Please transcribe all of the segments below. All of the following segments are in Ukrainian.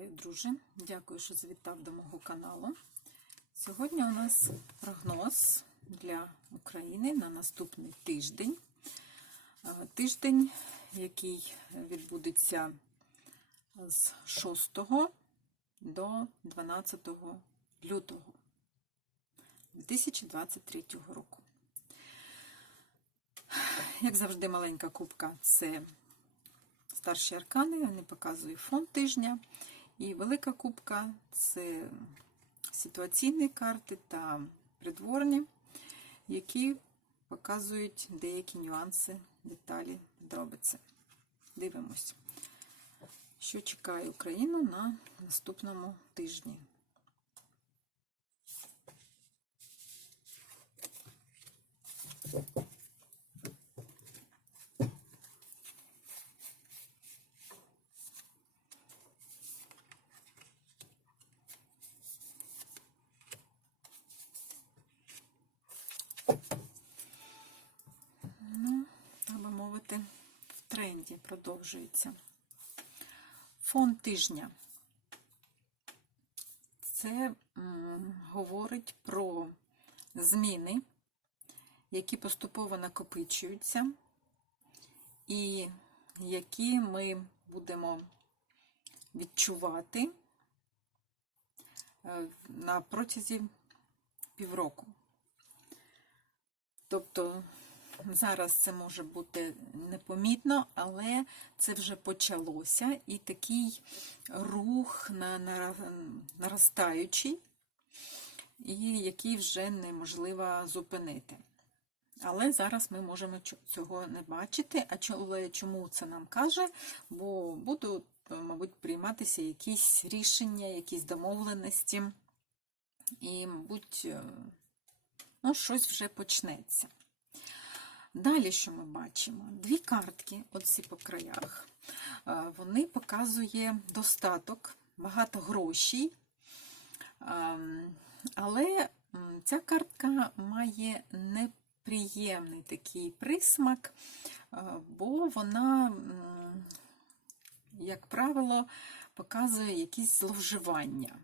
Вітаю, друже! Дякую, що завітав до мого каналу. Сьогодні у нас прогноз для України на наступний тиждень. Е, Тиждень, який відбудеться з 6 до 12 лютого 2023 року. Як завжди, маленька кубка це старші аркани, не показую фон тижня. І велика кубка це ситуаційні карти та придворні, які показують деякі нюанси, деталі, дробиці. Дивимось, що чекає Україну на наступному тижні. Ну, так би мовити, в тренді продовжується. Фон тижня. Це говорить про зміни, які поступово накопичуються, і які ми будемо відчувати е, на протязі півроку. Тобто зараз це може бути непомітно, але це вже почалося і такий рух на, на, наростаючий, і який вже неможливо зупинити. Але зараз ми можемо цього не бачити. А чому це нам каже? Бо будуть, мабуть, прийматися якісь рішення, якісь домовленості, і, мабуть, е, ну, щось вже почнеться. Далі, що ми бачимо? Дві картки, оці по краях, е, вони показує достаток, багато грошей. Ем, Але ця картка має неприємний такий присмак, е, бо вона, як правило, показує якісь зловживання.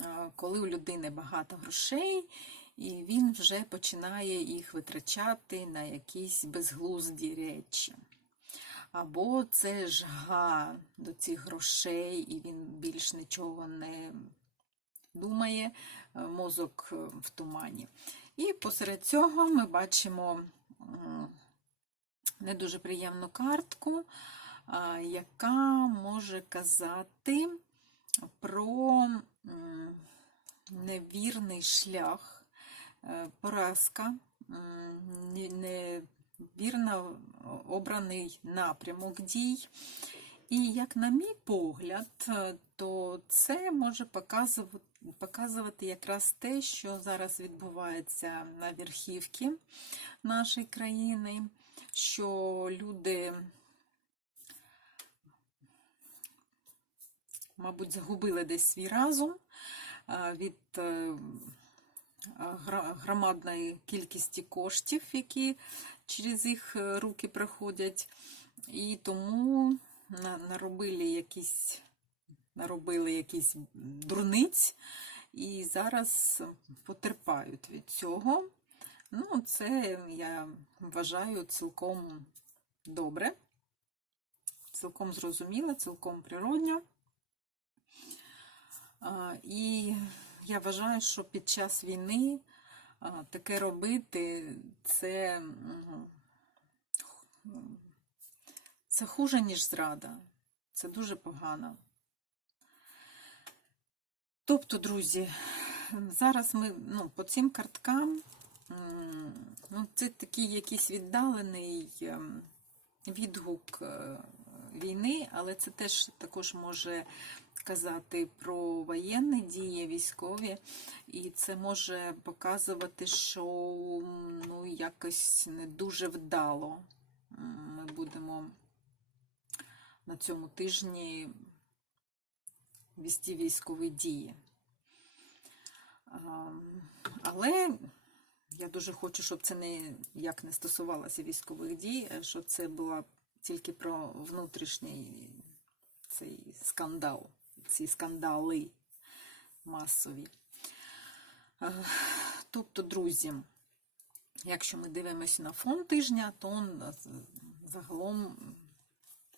Е, Коли у людини багато грошей, і він вже починає їх витрачати на якісь безглузді речі. Або це жга до цих грошей, і він більш нічого не думає, е, мозок е, в тумані. І посеред цього ми бачимо не дуже приємну картку, яка може казати про невірний шлях, е, поразка, невірно обраний напрямок дій. І як на мій погляд, то це може показувати, показувати якраз те, що зараз відбувається на верхівці нашої країни, що люди, мабуть, загубили десь свій разум від е, громадної кількості коштів, які через їх е, руки проходять, і тому наробили якісь, наробили якісь дурниць, і зараз потерпають від цього. Ну, це я вважаю цілком добре, цілком зрозуміло, цілком природньо. І я вважаю, що під час війни таке робити це, це хуже, ніж зрада. Це дуже погано. Тобто, друзі, зараз ми ну, по цим карткам, ну, це такий якийсь віддалений ем, відгук е, війни, але це теж також може казати про воєнні дії, військові, і це може показувати, що ну, якось не дуже вдало. Ми будемо на цьому тижні вести військові дії. Але я дуже хочу, щоб це не не стосувалося військових дій, а що це була тільки про внутрішній цей скандал ці скандали масові. Е, Тобто, друзі, якщо ми дивимося на фон тижня, то він е, загалом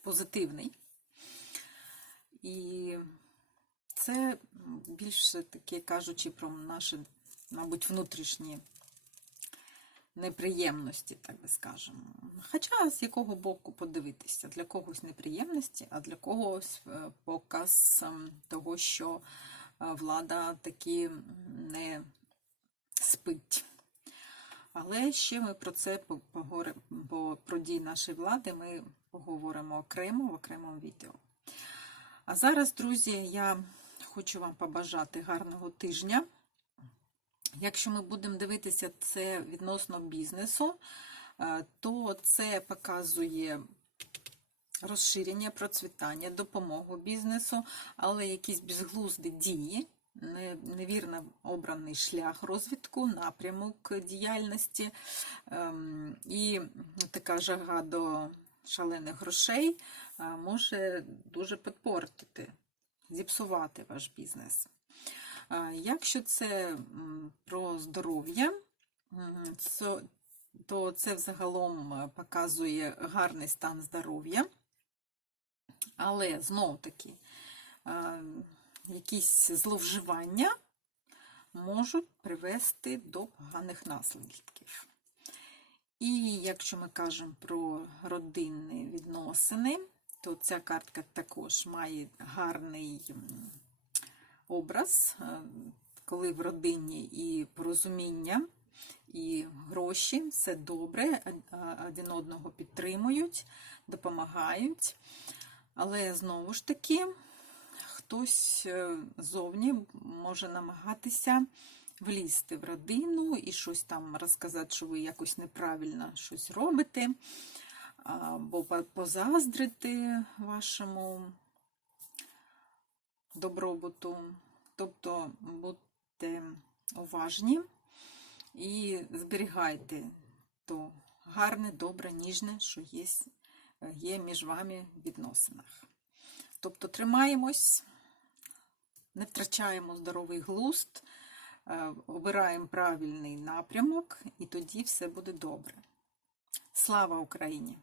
позитивний. І це більше таке кажучи про наші, мабуть, внутрішні неприємності, так би скажемо. Хоча з якого боку подивитися, для когось неприємності, а для когось е, показ ем, того, що е, влада таки не спить. Але ще ми про це поговоримо, про дії нашої влади ми поговоримо окремо в окремому відео. А зараз, друзі, я хочу вам побажати гарного тижня. Якщо ми будемо дивитися це відносно бізнесу, е, то це показує розширення, процвітання, допомогу бізнесу, але якісь безглузді дії, невірно обраний шлях розвитку, напрямок діяльності ем, і така жага до шалених грошей е, може дуже підпортити, зіпсувати ваш бізнес. Якщо це про здоров'я, то це взагалом е, показує гарний стан здоров'я, але знов таки якісь зловживання можуть привести до поганих наслідків. І якщо ми кажемо про родинні відносини, то ця картка також має гарний образ, е, коли в родині і порозуміння, і гроші, все добре, а- а- один одного підтримують, допомагають. Але знову ж таки, хтось е, зовні може намагатися влізти в родину і щось там розказати, що ви якось неправильно щось робите, або позаздрити вашому добробуту. Тобто будьте уважні і зберігайте то гарне, добре, ніжне, що є, є між вами в відносинах. Тобто тримаємось, не втрачаємо здоровий глузд, е, обираємо правильний напрямок, і тоді все буде добре. Слава Україні!